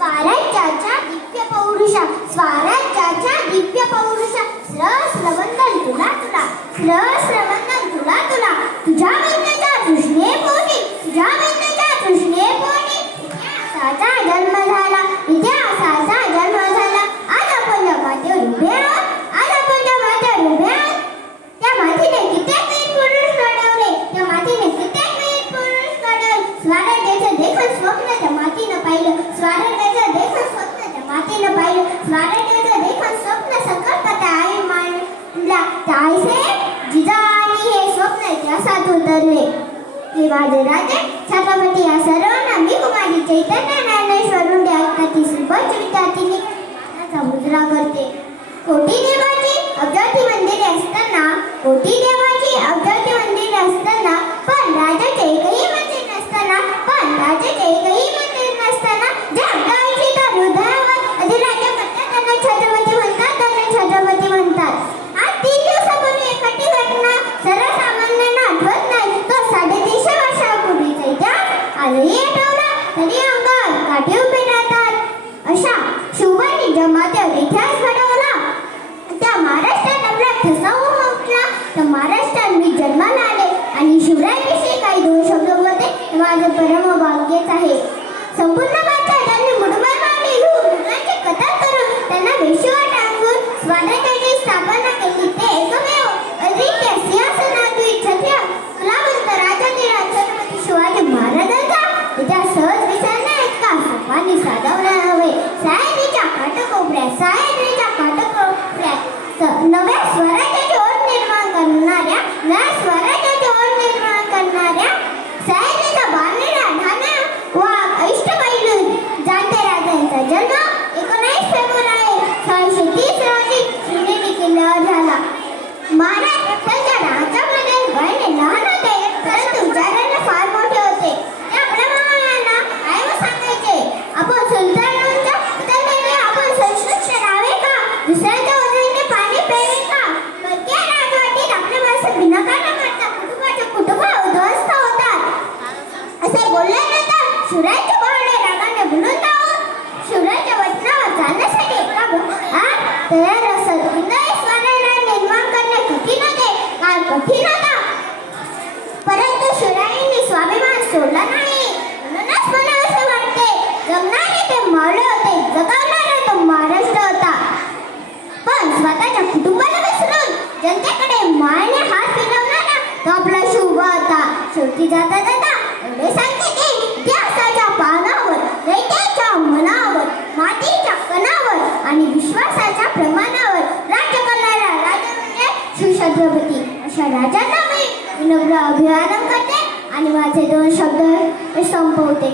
स्वाराज्याच्या दिव्य पौरुषा स्वाराज्याच्या दिव्य पौरुषा. सरस्रवंदन तुला तुला. सरस्रवंदन तुला तुला. तुझ्या विंदाच्या कृष्णे पोटी तुझ्या विंदाच्या कृष्णे पोटी. इतिहासाचा जन्म झाला इतिहासाचा जन्म झाला. आज आपण या मातेवर उभे आहोत आज आपण या मातेवर उभे आहोत. त्या मातीने कित्येक वीर पुरुष घडवले त्या मातीने कित्येक वीर पुरुष घडवले स्वाराज्याचे देखील स्वप्न त्या मातीनं पाहिलं. स्वाराज्य स्वप्न त्या मातीनं पाहिलं स्वराज्याचं देखील स्वप्न संकल्प त्या आई मांडला त्या आईचे हे स्वप्न इतिहासात उतरले हे माझे राजे छत्रपती या सर्वांना मी कुमारी चैतन्य ज्ञानेश्वर रुंडे आत्ताची सुबोध विद्यार्थीनी करते कोटी देवाची माझं परम भाग्यच आहे. संपूर्ण भारतात त्यांनी मुठभर मारली घेऊन मुलांची कथा करून त्यांना वेशीवर टाकून स्वातंत्र्याची स्थापना केली. ते एकमेव अद्वितीय सिंहासनाद्वी क्षत्रिय कुलावंत राजाधिराज छत्रपती शिवाजी महाराजांचा इतिहास सहज विसरणे इतका सर्वांनी साधवला हवे. सायनीच्या काटकोपऱ्या सायनीच्या काटकोपऱ्या नव्या स्वराज्याची सुराच्या शिवरायांचे बोलणे रागाने बोलून आहोत सुराच्या वचनावर चालण्यासाठी एका ब- तयार असत हिंदवी स्वराज्य निर्माण करणे कठीण होते काल कठीण होता? परंतु सुराईंनी स्वाभिमान सोडला नाही. म्हणूनच मला असे वाटते जगणारे ते मावळे होते जगवणारा तो महाराष्ट्र होता. पण स्वतःच्या कुटुंबाला विसरून जनतेकडे मायने हात फिरवणारा तो आपला शुभ होता. शेवटी जाता जाता छत्रपती अशा राजांना मी विनम्र अभिवादन करते आणि माझे दोन शब्द संपवते.